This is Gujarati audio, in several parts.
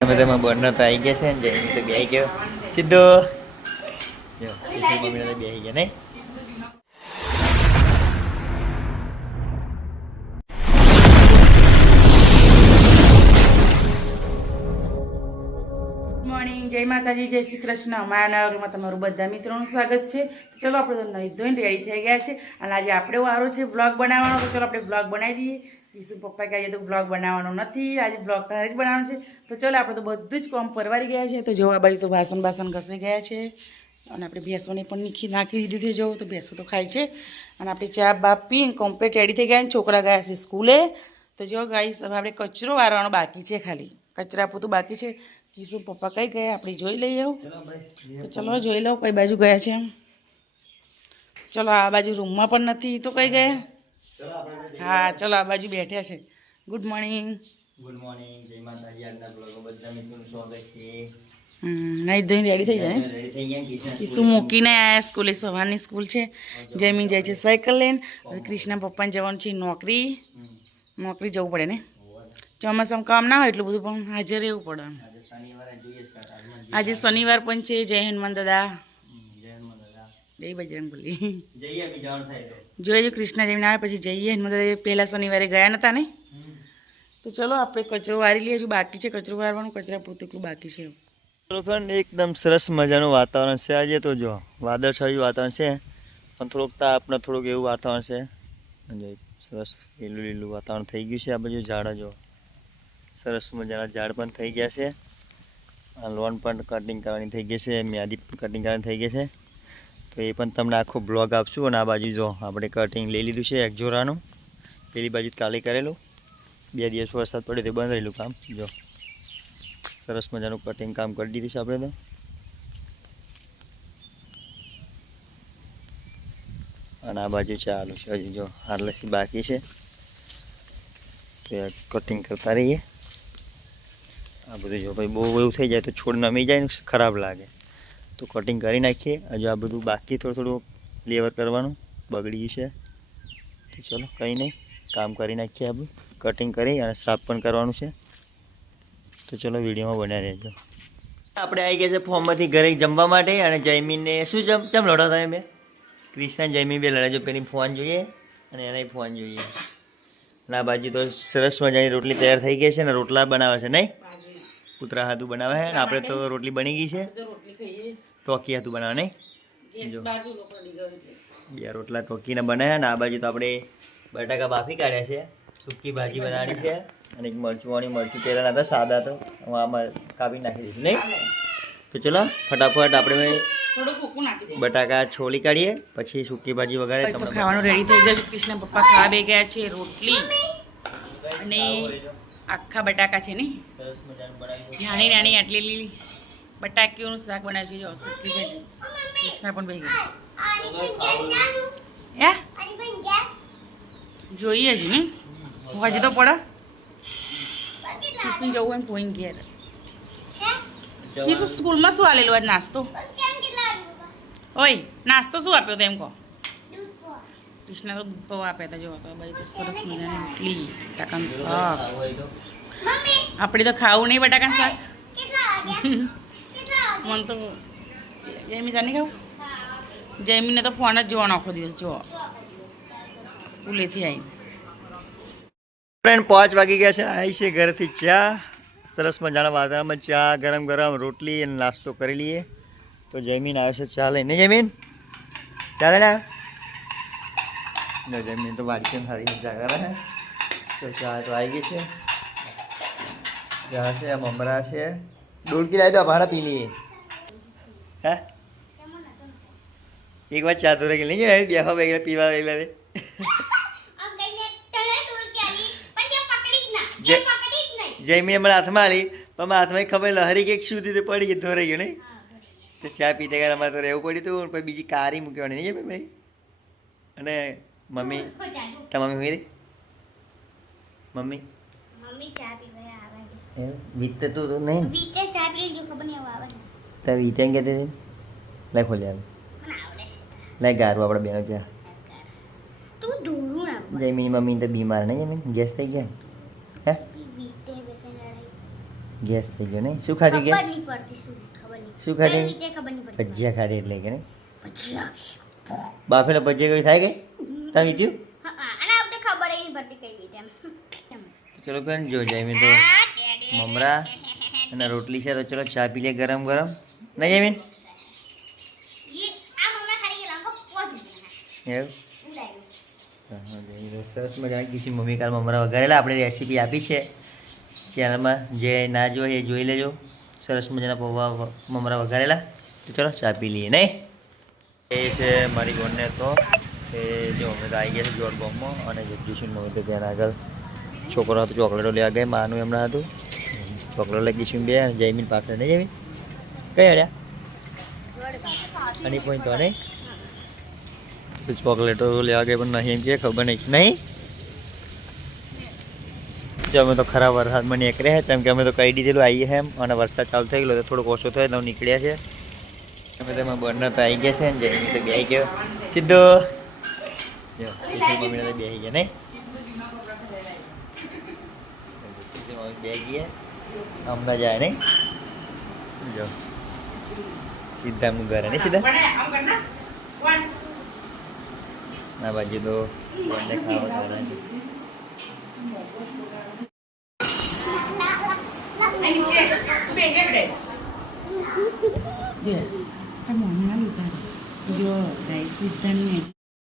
બધામાં બર્નર તો આવી ગયા છે ને જઈને તો બેસી ગયો સીધો જો મમ્મીને તો બેસી ગયા નહીં. મોર્નિંગ, જય માતાજી, જય શ્રી કૃષ્ણ. અમારા નવા ઘરમાં તમારું બધા મિત્રોનું સ્વાગત છે. તો ચલો આપણે તો નહીં ધોઈને રેડી થઈ ગયા છે અને આજે આપણે વારો છે બ્લોગ બનાવવાનો. તો ચલો આપણે બ્લોગ બનાવી દઈએ. વિશુ પપ્પા કહે તો બ્લોગ બનાવવાનો નથી, આજે બ્લોગ તારે જ બનાવવાનો છે. તો ચલો આપણે તો બધું જ કામ પરવારી ગયા છે. તો જો આ બાજુ તો વાસણ ઘસાઈ ગયા છે અને આપણે ભેંસોને પણ નાખી દીધું છે. જો તો ભેંસો તો ખાય છે અને આપણે ચા બાપ પીને કમ્પ્લીટ રેડી થઈ ગયા. છોકરા ગયા છે સ્કૂલે. તો જો ગાઈસ હવે આપણે કચરો વારવાનો બાકી છે, ખાલી કચરા પોતું બાકી છે. વિશુ પપ્પા કઈ ગયા આપણે જોઈ લઈએ. તો ચલો જોઈ લો કઈ બાજુ ગયા છે. ચલો આ બાજુ રૂમમાં પણ નથી તો કઈ ગયા. હા ચલો આ બાજુ બેઠ્યા છે. Good morning. ગુડ મોર્નિંગ, જય માતાજી. આજના બ્લોગમાં બધા મિત્રોનું સ્વાગત છે. નહીં ધોઈને રેડી થઈ જાય. રેડી થઈ ગયા. વિશુ મૂકીને આવ્યા સ્કૂલે, સવારની સ્કૂલ છે. જયમીન જાય છે સાયકલ લઈને. હવે કૃષ્ણ પપ્પાને જવાનું છે નોકરી જવું પડે ને. ચોમાસામાં કામ ના હોય એટલું બધું પણ હાજર રહેવું પડે. આજે શનિવાર પણ છે. જય હનુમાન દાદા, જય બજરંગબલી. જોઈએ કૃષ્ણ જઈને આવે પછી જઈએ હનુમાન દાદા. પહેલા શનિવારે ગયા નતા ને. તો ચલો આપણે કચરો વારી લઈએ. હજુ બાકી છે કચરો વારવાનું, કચરા પૂરતું એટલું બાકી છે. ચલો ફ્રેન્ડ, એકદમ સરસ મજાનું વાતાવરણ છે આજે. તો જો વાદળછાયું વાતાવરણ છે પણ થોડુંક તાપને થોડુંક એવું વાતાવરણ છે. સરસ લીલું લીલું વાતાવરણ થઈ ગયું છે. આ બાજુ ઝાડ જો સરસ મજાના ઝાડ પણ થઈ ગયા છે. આ લોન પણ કટિંગ કરવાની થઈ ગઈ છે, મ્યાદી પણ કટિંગ કરવાની થઈ ગઈ છે. તો એ પણ તમને આખો બ્લોગ આપશું. અને આ બાજુ જો આપણે કટિંગ લઈ લીધું છે એક જોરાનું. પેલી બાજુ કાલે કરેલું, 2 દિવસ વરસાદ પડ્યો તે બંધ રહેલું કામ. જો સરસ મજાનું કટિંગ કામ કરી દીધું છે આપણે. તો અને આ બાજુ ચાલુ છે હજુ. જો હારલક્ષી બાકી છે તો કટિંગ કરતા રહીએ. આ બધું જો ભાઈ બહુ એવું થઈ જાય તો છોડ નમી જાય ને ખરાબ લાગે, તો કટિંગ કરી નાખીએ. હજુ આ બધું બાકી થોડું લેવર કરવાનું બગડ્યું છે. તો ચલો કંઈ નહીં, કામ કરી નાખીએ. આપણું કટિંગ કરી અને સાફ પણ કરવાનું છે. તો ચલો વિડીયોમાં બનાવી રહેજો. આપણે આવી ગયા છે ફોર્મમાંથી ઘરે જમવા માટે. અને જયમીનને શું ચમ લડો થાય મેં કૃષ્ણ જયમીન બે લડાજો. પેલી ફોન જોઈએ અને એને ફોન જોઈએ. અને આ બાજુ તો સરસ મજાની રોટલી તૈયાર થઈ ગઈ છે ને રોટલા બનાવે છે નહીં. કૂતરા હાથું બનાવે છે ને આપણે તો રોટલી બની ગઈ છે. ટોકી હાથું બનાવે નહીં. જો 2 રોટલા ટોકીને બનાવ્યા. ને આ બાજુ તો આપણે બટાકા બાફી કાઢ્યા છે, સૂકી ભાજી બનાવવાની છે. અને એક મરચું પહેલાં હતા સાદા, તો આમાં કાપી નાખી દીધું નહીં. તો ચલો ફટાફટ આપણે બટાકા છોલી કાઢીએ, પછી સૂકી ભાજી વગેરે. ખાવાનું રેડી થઈ ગયું. કૃષ્ણ પપ્પા ખાવા બે ગયા છે રોટલી અને આખા બટાકા છે ને નાની નાની આટલી લીલી બટાકીઓનું શાક બનાવ્યું છે. જો સૂકી ભાજી. કૃષ્ણ પણ ભાઈ ગયા જોઈએ જ ને હજી તો પડે. કૃષ્ણ જવું એમ પોઈન્ટ ઘેર. કૃષ્ણ સ્કૂલમાં શું આલેલું આજ નાસ્તો? ઓય નાસ્તો શું આપ્યો તો એમ કહો. કૃષ્ણ તો દૂધ પૌવા આપ્યા હતા. જો તો ભાઈ તો સરસ મજાની રોટલી, બટાકાનું શાક. આપણે તો ખાવું નહીં બટાકાનું શાક. મને તો જયમી જાની ખાવું. જયમીને તો ફોન જ જોવાનો આખો દિવસ. જો સ્કૂલેથી આવી ફ્રેન્ડ 5 વાગી ગયા છે. આવી છે ઘરેથી ચા. સરસ મજાના વાતાવરણમાં ચા, ગરમ ગરમ રોટલી અને નાસ્તો કરી લઈએ. તો જયમીન આવે છે ચા લઈને. જયમીન ચાલે ને. જયમીન તો વાડી સારી ચા કરે. તો ચા તો આવી ગઈ છે. ચા છે, મમરા છે. ડોલકી લાવી દો, ભાડા પી લઈએ. હે એક વાર ચા તો રહી ગઈ નહીં. બેહવા બેગડા પીવા બેગડા જયમીને મને હાથમાં આલી પણ મારા હાથમાં ખબર લહરી કે શું થયું પડી ગઈ, ધોરાઈ ગયો નહીં. તો ચા પીતે ગયા અમારે તો રહેવું પડ્યું હતું. પછી બીજી કારી મૂકવાની નહીં ભાઈ. અને મમ્મી તમારી મમ્મી વીતે તું તો નહીં તાર વીતે એમ કહેતી હતી. લે ખોલી આવે લે ગારું આપણે બેનો ચા. જયમીની મમ્મી તો બીમાર નહીં. જયમીન ગેસ થઈ ગયા હે ગેસ થઈ ગયો નહીં શું ખાધું ખબર કે નહીં પડતી શું ખબર નહીં શું ખાધું? કઈ રીતે ખબર નહીં પડતી ભજીયા ખાધી એટલે કે નહીં ભજીયા બાફેલા ભજીયા કોઈ થાય ગઈ તાર કીધું હા અને આ વખતે ખબર નહીં પડતી કઈ રીતે એમ ચલો ફ્રેન્ડ જો જયમીન તો મમરા અને રોટલી છે તો ચલો ચા પી લે ગરમ ગરમ નહીં જયમીન આ મમ્મા ખાઈ ગયેલા કો પોત એવું ઉલાયું હા જયમીન તો સરસ મજા કિશન મમ્મી કાલ મમરા વઘારેલા આપણે રેસીપી આપી છે ચેનલમાં જે ના જો એ જોઈ લેજો સરસ મજાના પૌવા મમરા વઘારેલા તો ચલો ચા પી લઈએ નહીં એ છે મારી ગોળને તો એ જો અમે તો આવી ગયા છે જોર બોમ્બમાં અને જગદીશન મમ્મી તો ત્યાં આગળ છોકરો હતો ચોકલેટો લેવા ગયા માનું એમના હતું ચોકલેટ લગીશું બે જયમીન પાસે નહીં જયમીન કઈ હડ્યા અને પોઈન્ટ તો નહીં ચોકલેટો લેવા ગયા પણ નહીં એમ કે ખબર નહીં જો અમે તો ખરાબ વરસાદમાં નીકળ્યા છે કેમ કે અમે તો કહી દીધેલું આવીએ એમ અને વરસાદ ચાલુ થઈ ગયો તો થોડોક ઓછો થયો તો નીકળ્યા છે અમે તો એમાં બર્નર તો આવી ગયા છે ને જયમીન તો બેસી ગયો સીધો જો મમ્મીને તો બેસી ગયા નહીં બે ગયા હમણાં જાય નહીં જો સીધા હું ઘરે નહીં સીધા ના બાજુ તો બંને ખાવા ઘરે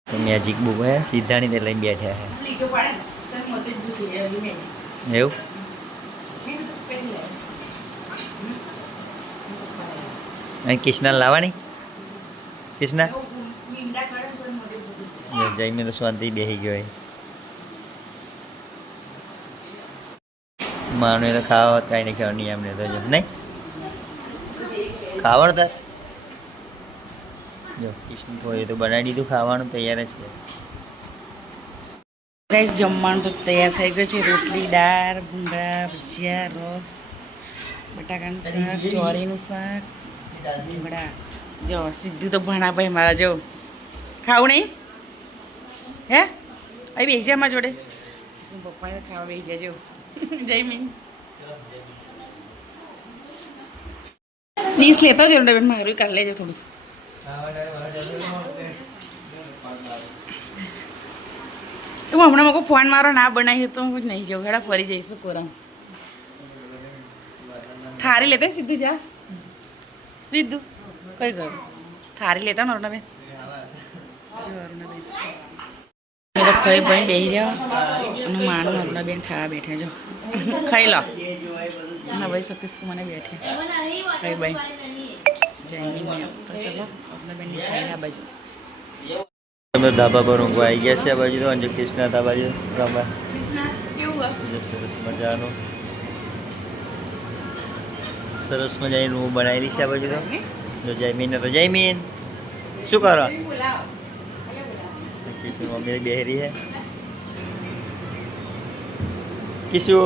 મેજિક બુક હે સીધાની તે લઈને બેઠા છે એવું અને કિશના લાવવાની કિશના જઈને તો શાંતિ બેસી ગયો માનું એ તો ખાવા કાંઈ નહીં ખાવા નહીં એમને તો જો નહીં ખાવાનું તાર જો કિશન થોડી તો બનાવી દીધું ખાવાનું તૈયાર જ છે રાઈસ જમવાનું તો તૈયાર થઈ ગયું છે રોટલી દાળ ભૂંગળા ભજીયા રસ બટાકાનું શાક ચોરીનું શાક ભૂંગળા જો સીધું તો ભણા ભાઈ મારા જો ખાવું નહીં હે અહીં બેસી જા મારા જોડે પપ્પાને ખાવા બેસી ગયા જો જયમીન ડીશ લેતો જ બેન મારું કાઢ લેજો થોડું હું હમણાં મકો ફોન મારો ના બનાવી તો હું નહીં જાઉં હેડા ફરી જઈશું કોરમ થારી લેતા સીધું જા સીધું કઈ ગયું થારી લેતા ને અરુણાબેન જો અરુણાબેન મેં તો ખાઈ ભાઈ બેસી જાઓ અને માનું અરુણાબેન ખાવા બેઠા જો ખાઈ લો ના ભાઈ સતીશ તો મને બેઠે ખાઈ ભાઈ જયમીન તો ચલો અરુણાબેન ખાઈ આ બાજુ અમે ધાબા પર ઊંઘવા આવી ગયા છે આ બાજુ તો અંજુ કૃષ્ણ હતા બાજુ રમવા સરસ મજાનું સરસ મજાની રૂમ બનાવેલી છે આ બાજુ તો જો જયમીન તો જયમીન શું કરો કિશુ મમ્મી બેહરી છે કિશુ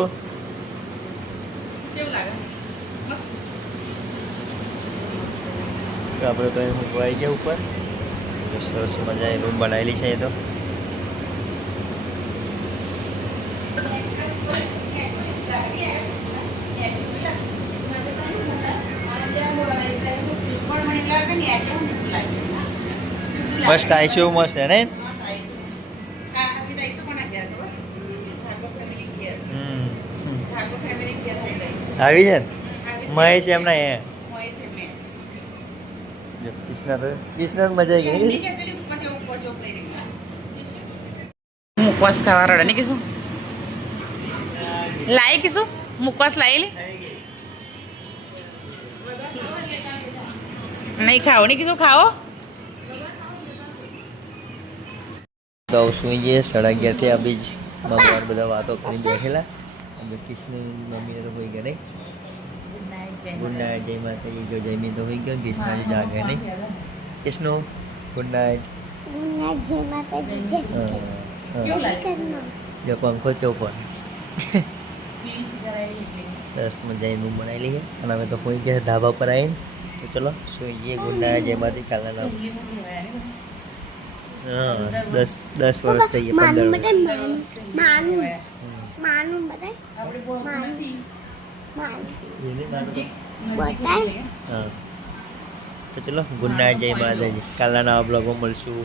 આપણે તો ઊંઘવા આવી ગયા ઉપર સરસ મજાની રૂમ બનાવેલી છે એ તો મસ્ત આઈશું મસ્ત હે ને આવી છે ને મહેશ એમના હે કૃષ્ણ મજા આવી ગઈ મુકવાસ ખાવા રડે ને કીશું લાવી કીશું મુકવાસ લાવેલી નહીં ખાઓ ને કીશું ખાઓ તો સુઈ જઈએ 11:30 થી અભી જ ભગવાન બધા વાતો કરી બેઠેલા અમે કૃષ્ણ મમ્મીને તો હોઈ ગયા નહીં ગુડ નાઇટ જય માતાજી જો જયમી તો હોઈ ગયો કૃષ્ણ જાગે નહીં કૃષ્ણ ગુડ નાઇટ જય માતાજી જય શ્રી કૃષ્ણ જો પંખો ચોપર સરસ મજાની રૂમ બનાવેલી છે અને અમે તો હોઈ ગયા ધાબા પર આવીને તો ચલો સુઈ જઈએ ગુડ નાઇટ જય માતાજી કાલના નામ હા 10 વર્ષ થઈ ગયા 15 વર્ષ નજીક બતાય? હા તો ચલો ગુડ નાઇટ જય માતાજી કાલના નવા બ્લોગમાં મળશું